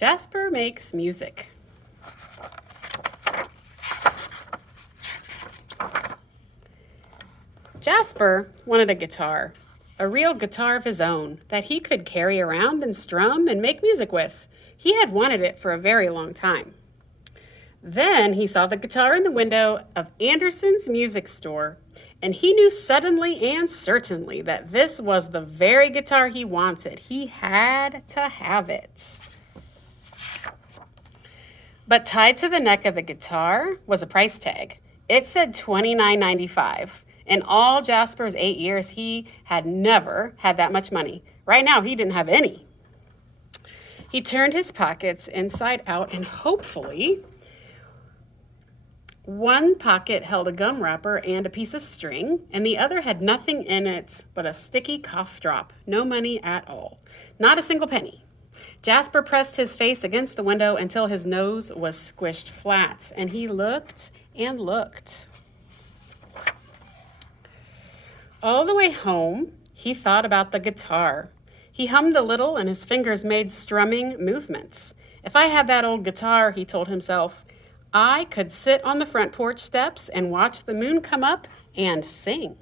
Jasper makes music. Jasper wanted a guitar, a real guitar of his own that he could carry around and strum and make music with. He had wanted it for a very long time. Then he saw the guitar in the window of Anderson's music store, and he knew suddenly and certainly that this was the very guitar he wanted. He had to have it. But tied to the neck of the guitar was a price tag. It said $29.95. In all Jasper's 8 years, he had never had that much money. Right now, he didn't have any. He turned his pockets inside out, and hopefully, one pocket held a gum wrapper and a piece of string, and the other had nothing in it but a sticky cough drop. No money at all. Not a single penny. Jasper pressed his face against the window until his nose was squished flat, and he looked and looked. All the way home, he thought about the guitar. He hummed a little, and his fingers made strumming movements. If I had that old guitar, he told himself, I could sit on the front porch steps and watch the moon come up and sing.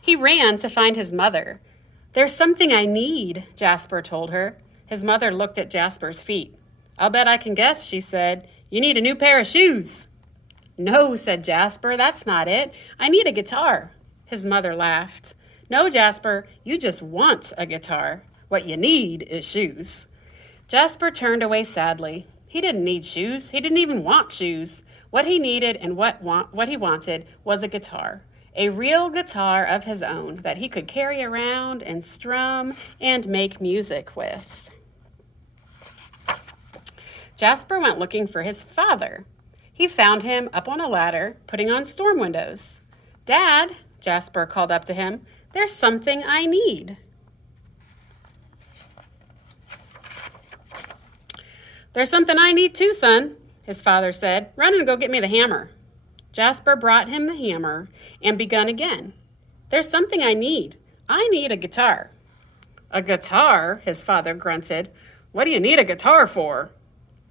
He ran to find his mother. There's something I need, Jasper told her. His mother looked at Jasper's feet. I'll bet I can guess, she said. You need a new pair of shoes. No, said Jasper, that's not it. I need a guitar. His mother laughed. No, Jasper, you just want a guitar. What you need is shoes. Jasper turned away sadly. He didn't need shoes. He didn't even want shoes. What he needed and what he wanted was a guitar. A real guitar of his own that he could carry around and strum and make music with. Jasper went looking for his father. He found him up on a ladder, putting on storm windows. Dad, Jasper called up to him, there's something I need. There's something I need too, son, his father said. Run and go get me the hammer. Jasper brought him the hammer and begun again. There's something I need. I need a guitar. A guitar, his father grunted. What do you need a guitar for?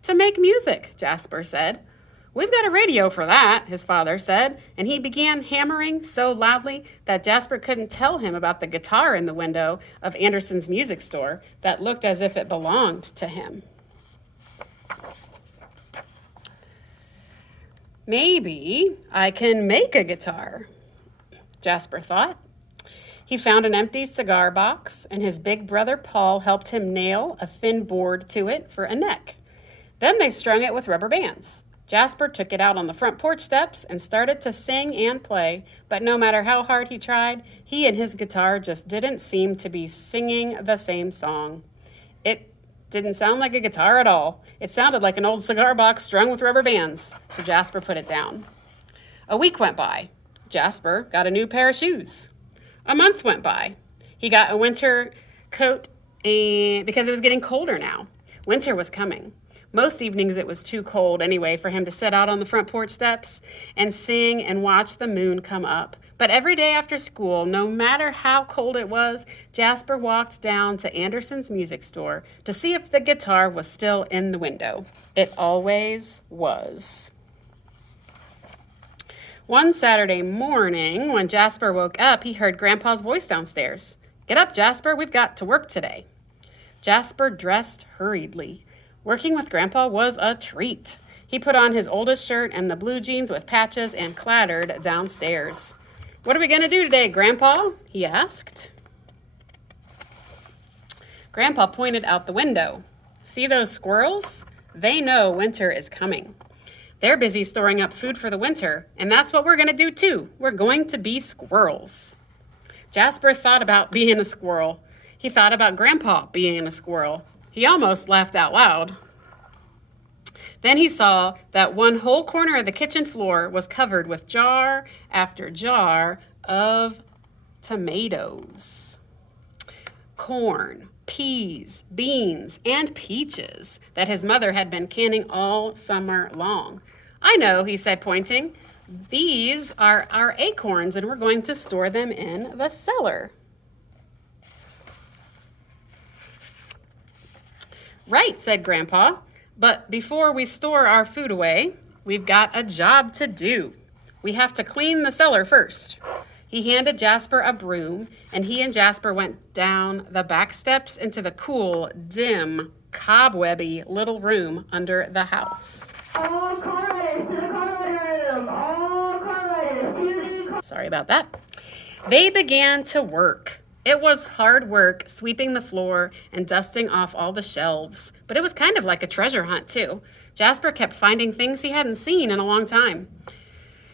To make music, Jasper said. We've got a radio for that, his father said, and he began hammering so loudly that Jasper couldn't tell him about the guitar in the window of Anderson's music store that looked as if it belonged to him. Maybe I can make a guitar, Jasper thought. He found an empty cigar box, and his big brother Paul helped him nail a thin board to it for a neck. Then they strung it with rubber bands. Jasper took it out on the front porch steps and started to sing and play, but no matter how hard he tried, he and his guitar just didn't seem to be singing the same song. It didn't sound like a guitar at all. It sounded like an old cigar box strung with rubber bands, so Jasper put it down. A week went by. Jasper got a new pair of shoes. A month went by. He got a winter coat because it was getting colder now. Winter was coming. Most evenings it was too cold anyway for him to sit out on the front porch steps and sing and watch the moon come up. But every day after school, no matter how cold it was, Jasper walked down to Anderson's music store to see if the guitar was still in the window. It always was. One Saturday morning, when Jasper woke up, he heard Grandpa's voice downstairs. Get up, Jasper, we've got to work today. Jasper dressed hurriedly. Working with Grandpa was a treat. He put on his oldest shirt and the blue jeans with patches and clattered downstairs. What are we going to do today, Grandpa? He asked. Grandpa pointed out the window. See those squirrels? They know winter is coming. They're busy storing up food for the winter, and that's what we're going to do too. We're going to be squirrels. Jasper thought about being a squirrel. He thought about Grandpa being a squirrel. He almost laughed out loud. Then he saw that one whole corner of the kitchen floor was covered with jar after jar of tomatoes, corn, peas, beans, and peaches that his mother had been canning all summer long. I know, he said, pointing. These are our acorns, and we're going to store them in the cellar. Right, said Grandpa. But before we store our food away, we've got a job to do. We have to clean the cellar first. He handed Jasper a broom, and he and Jasper went down the back steps into the cool, dim, cobwebby little room under the house. All car riders to the car rider room. All car riders to the car. Sorry about that. They began to work. It was hard work sweeping the floor and dusting off all the shelves, but it was kind of like a treasure hunt, too. Jasper kept finding things he hadn't seen in a long time.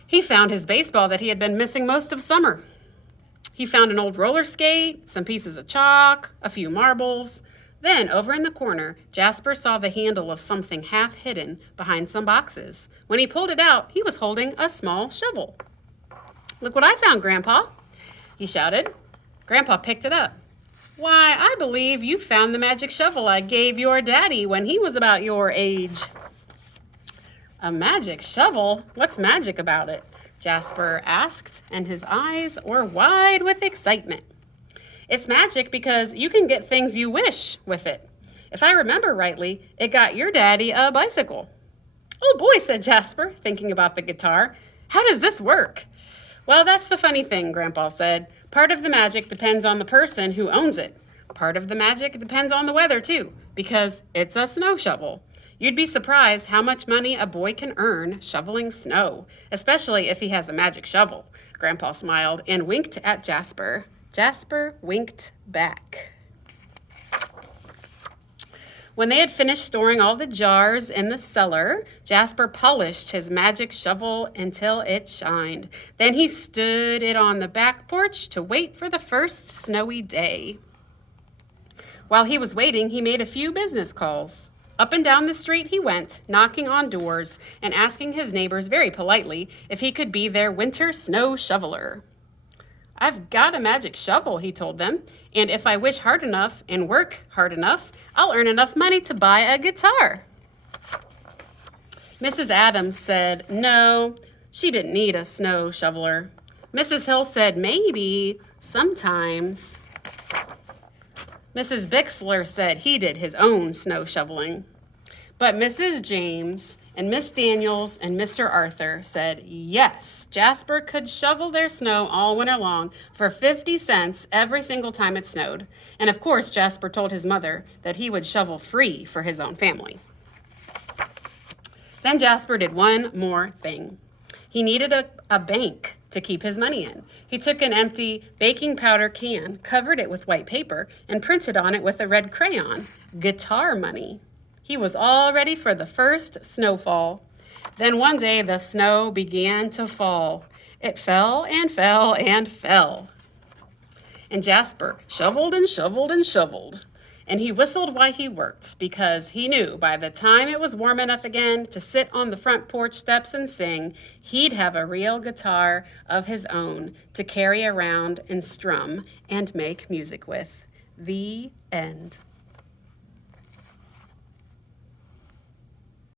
He found his baseball that he had been missing most of summer. He found an old roller skate, some pieces of chalk, a few marbles. Then, over in the corner, Jasper saw the handle of something half hidden behind some boxes. When he pulled it out, he was holding a small shovel. "Look what I found, Grandpa," he shouted. Grandpa picked it up. "Why, I believe you found the magic shovel I gave your daddy when he was about your age." "A magic shovel? What's magic about it?" Jasper asked, and his eyes were wide with excitement. "It's magic because you can get things you wish with it. If I remember rightly, it got your daddy a bicycle." "Oh boy," said Jasper, thinking about the guitar. "How does this work?" "Well, that's the funny thing," Grandpa said. "Part of the magic depends on the person who owns it. Part of the magic depends on the weather, too, because it's a snow shovel. You'd be surprised how much money a boy can earn shoveling snow, especially if he has a magic shovel." Grandpa smiled and winked at Jasper. Jasper winked back. When they had finished storing all the jars in the cellar, Jasper polished his magic shovel until it shined. Then he stood it on the back porch to wait for the first snowy day. While he was waiting, he made a few business calls. Up and down the street he went, knocking on doors and asking his neighbors very politely if he could be their winter snow shoveler. "I've got a magic shovel," he told them, "and if I wish hard enough and work hard enough, I'll earn enough money to buy a guitar." Mrs. Adams said no, she didn't need a snow shoveler. Mrs. Hill said maybe, sometimes. Mrs. Bixler said he did his own snow shoveling. But Mrs. James and Miss Daniels and Mr. Arthur said yes, Jasper could shovel their snow all winter long for 50 cents every single time it snowed. And of course, Jasper told his mother that he would shovel free for his own family. Then Jasper did one more thing. He needed a bank to keep his money in. He took an empty baking powder can, covered it with white paper, and printed on it with a red crayon, "Guitar money." He was all ready for the first snowfall. Then one day the snow began to fall. It fell and fell and fell. And Jasper shoveled and shoveled and shoveled. And he whistled while he worked because he knew by the time it was warm enough again to sit on the front porch steps and sing, he'd have a real guitar of his own to carry around and strum and make music with. The end.